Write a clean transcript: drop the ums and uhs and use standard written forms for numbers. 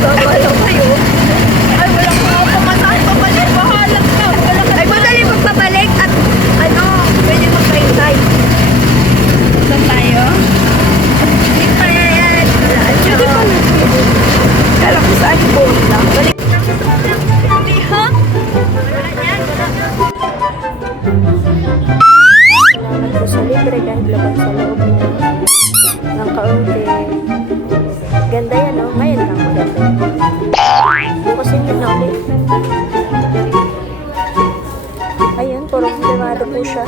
Babalaw kayo. Ay, wala ko ako pamasahe pabalik. Bahalag ka. Wala ka. Ay, madali magpabalik at ano, pwede magpahintay. Saan tayo? Hindi pa yan. Pwede pa lang. Kala ko saan po lang. Balik. Hindi ha? Wala yan. Salamat po sa libre kahit labang sa loob ng kaunti. Ganda yan, no? Ngayon lang maganda. Bukas yun na ulit. Ayun, purong demado po siya.